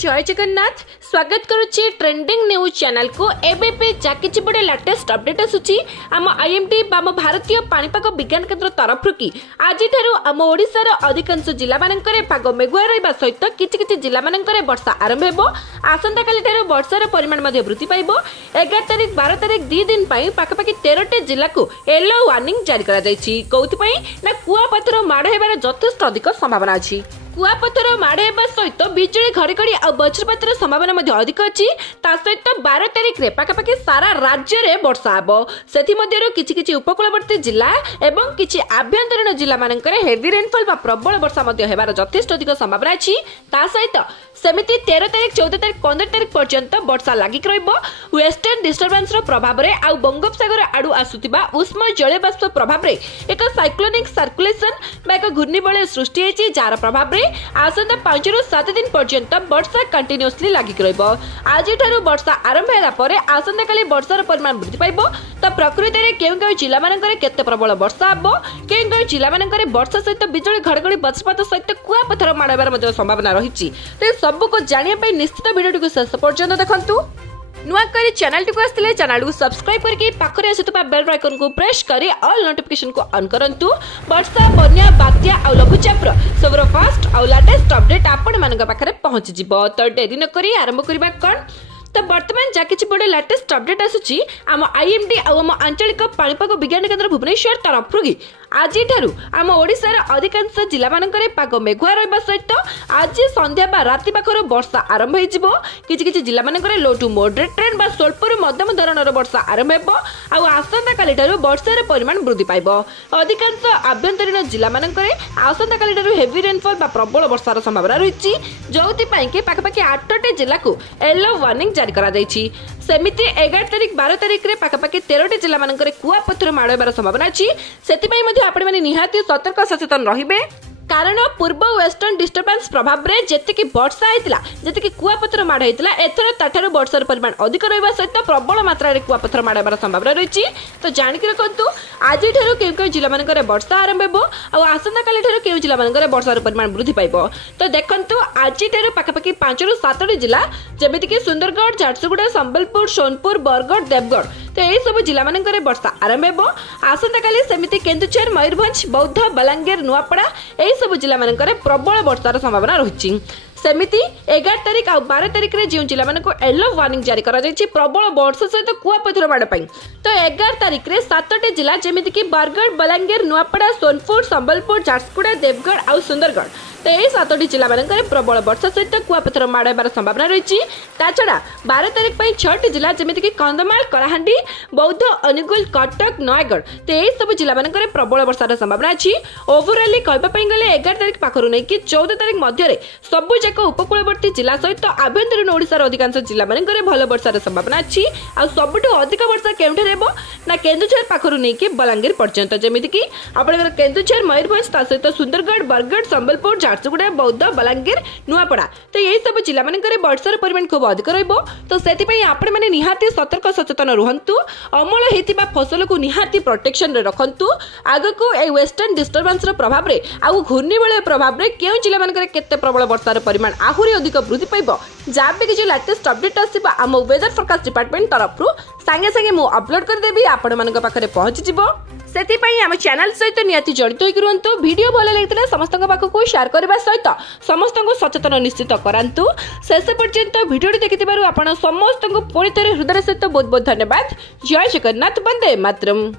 जय जगन्नाथ स्वागत करुच्ची trending news channel को एबे जाकिछि बडे लेटेस्ट अपडेट आसुची आम आईएमडी बाम भारतीय पाणीपाग विज्ञान केन्द्र तरफ कि आज आम ओडिशार अधिकांश जिला मानकरे पाग मेघुआ रहिबा सहित किछि जिला मानकरे वर्षा आरंभ हेबो। आसंता काली ठारू वर्षार परिमाण मध्ये वृद्धि पाइबो। 11 तारिख 12 तारिख 2 दिन पई पाखापाखि 13टी जिला को येलो वार्निंग जारी करा जायछि। कोउथि पई ना कुआपथर माड़ हेबार यथेष्ट अधिक संभावना अछि। कुआपथर माड़ हेबा सहित बिजुली घड़घड़ी और वज्रपातर संभावना मध्ये अधिक अछि। ता सहित 12 तारिख रे पाखापाखि सारा राज्य रे वर्षा हेबो। सेथि मध्यरु किछि उपकूलवर्ती जिला एवं किछि आभ्यंतरीण जिला मानकरे हेवी रेनफॉल बा प्रबल वर्षा मध्ये हेबार यथेष्ट अधिक संभावना अछि। ता सहित सेमिति 13 तारिख 14 तारिख 15 तारिख पर्यंत वर्षा लागिक रहिबो। वेस्टर्न डिस्टर्बेंस रो प्रभाव रे आ बंगोपसागर आडू आसुतिबा उष्म जलीय बाष्प प्रभाव रे एक साइक्लोनिक सर्कुलेशन बा एक घूर्णिबलय सृष्टि हेछि, जार प्रभाव रे आसंता 5 रु 7 दिन पर्यंत वर्षा कंटिन्यूअसली लागिक रहिबो। आज ठारू वर्षा आरंभ होला परे आसंता काली वर्षार परिमाण वृद्धि पाइबो। त प्रकृति रे केउ जिला मानकरे केते प्रबल वर्षा हेबो, केउ जिला मानकरे वर्षा सहित बिजुली घड़घड़ी वज्रपात सहित कुआपथर माड़बार मध्ये संभावना रहिछि। तो सब को जानिया पे निश्चित वीडियो को शेष पर्यंत देखंतु। नुआ करी चैनल टी को आस्तिले चैनल को सब्सक्राइब करके पाखरे आसुतबा बेल आइकन को प्रेस करी ऑल नोटिफिकेशन को ऑन करंतु। वर्षा बन्या बात्या आ लघुचाप सबरो फास्ट आ लेटेस्ट अपडेट आपण मानक पाखरे पहुंची जिवो। तो देरी न करी आरंभ करबा कोन। तो बर्तमान जाकिछि बडे लेटेस्ट अपडेट आसुची आम आईएमडी आ आम आंचलिक पाणीपाग विज्ञान केन्द्र भुवनेश्वर तरफ कि आज ठारू आम ओडिशार अधिकांश जिला मानकरे पाग मेघुआ रहिबा सहित आज संध्या बा राति पाखर वर्षा आरंभ हो जिवो। किछि जिला मानकरे लो टू मॉडरेट ट्रेंड बा स्वल्परु मध्यम धरणर वर्षा आरंभ हेबो। आ आसंता काली ठारू वर्षार परिमाण वृद्धि पाइबो। अधिकांश आभ्यंतरीण जिला मानकरे आसंता काली ठारू हेवी रेनफॉल बा प्रबल वर्षार संभावना रहिछि, जोथि पई कि पाखापाखि 8टी जिला को येलो वार्निंग जारी करा जायछि। सेमिति 11 तारिख 12 तारिख रे पाखापाखि 13टी जिला मानकरे कुआपथर माड़ हेबार संभावना अछि। सेति पई मध्ये आपण माने निहाती सतर्क सचेतन रहिबे, कारण पूर्व वेस्टर्न डिस्टर्बेंस प्रभाव रे जेतिकी वर्षा हेतिला जेतिकी कुआपथर माड़ हेतिला एथर ताठार वर्षार परिमाण अधिक रहबा सहित प्रबल मात्रा रे कुआपथर माड़ हेबार संभावना रहिछि। तो जानि के रखंतु आज ठारू केउ जिला मानकरे वर्षा आरंभ हेबो आ आसंता काली ठारू केउ जिला मानकरे वर्षार परिमाण वृद्धि पाइबो। तो देखंतु आज ठारू पाखापाखि 5 रु 7टी जिला जेमिति कि सुंदरगढ़, झारसुगुड़ा, संबलपुर, सोनपुर, बरगढ़, देवगढ़ तो यही सब जिला मानकरे वर्षा आरंभ हेबो। आसंता काली सेमिति केन्दुझर, मयूरभंज, बौद्ध, बलांगीर, नुआपड़ा यही सब जिला मानकरे प्रबल वर्षार संभावना रहिछि। सेमिति 11 तारिख आ 12 तारिख रे जो जिला मानको येलो वार्निंग जारी करा जायछि प्रबल वर्षा सहित कुआपथर माड़ पई। तो 11 तारिख रे 7टी जिला जेमिति कि बरगढ़, बलांगीर, नुआपड़ा, सोनपुर, संबलपुर, झारसुगुड़ा, देवगढ़ आ सुंदरगढ़ तो यही 7टी जिला मानकरे प्रबल वर्षा सहित कुआपथर माड़ हेबार संभावना रहिछि। ता छडा 12 तारिख पई 6टी जिला जेमिति कि कंधमाल, कलाहांडी, बौद्ध, अनुगुल, कटक, नयगढ़ तो यही सब जिला मानकरे प्रबल वर्षार संभावना अछि। ओवरऑली कहबा पई गले 11 तारिख पाखरु नै कि 14 तारिख मध्य रे सबु जाक उपकूलवर्ती जिला सहित आभ्यंतरीण ओडिशार अधिकांश जिला मानकरे भल वर्षार संभावना अछि। आ सबुठु अधिक वर्षा केउठे हेबो ना केन्दुझर पाखरु नै कि बलांगीर पर्यंत जेमिति कि आपनकर केन्दुझर, मयूरभंज ता सहित सुंदरगढ़, बरगढ़, संबलपुर, झारसुगुड़ा, बौद्ध, बलांगीर, नुआपड़ा तो यही सब जिला मानकरे वर्षार परिमाण खूब अधिक रहिबो। तो सेति पई आपण माने निहाती सतर्क सचेतन रहंतु। अमल हेतिबा फसल को निहाती प्रोटेक्शन रे रखंतु। आगको ए वेस्टर्न डिस्टर्बेंस रो प्रभाव रे आ घूर्णिबलय प्रभाव रे केउ जिला मानकरे केते प्रबल वर्षार परिमाण आहुरी अधिक वृद्धि पाइबो। जाबे कि जो लेटेस्ट अपडेट आसीबा आम वेदर फोरकास्ट डिपार्टमेंट तरफ संगे संगे मु अपलोड कर देबी आपण मानक पाखरे पहुंची जिवो। सेति पई हम चैनल सहित नियति जड़ित होई रहंतु। वीडियो भल लागितले समस्त पाखकु शेयर करबा सहित समस्त सचेतन निश्चित करांतु। शेष पर्यंत वीडियो देखिथिबारु आपण समस्त पुणी थरे हृदय सहित बहुत बहुत धन्यवाद। जय जगन्नाथ, वंदे मातरम।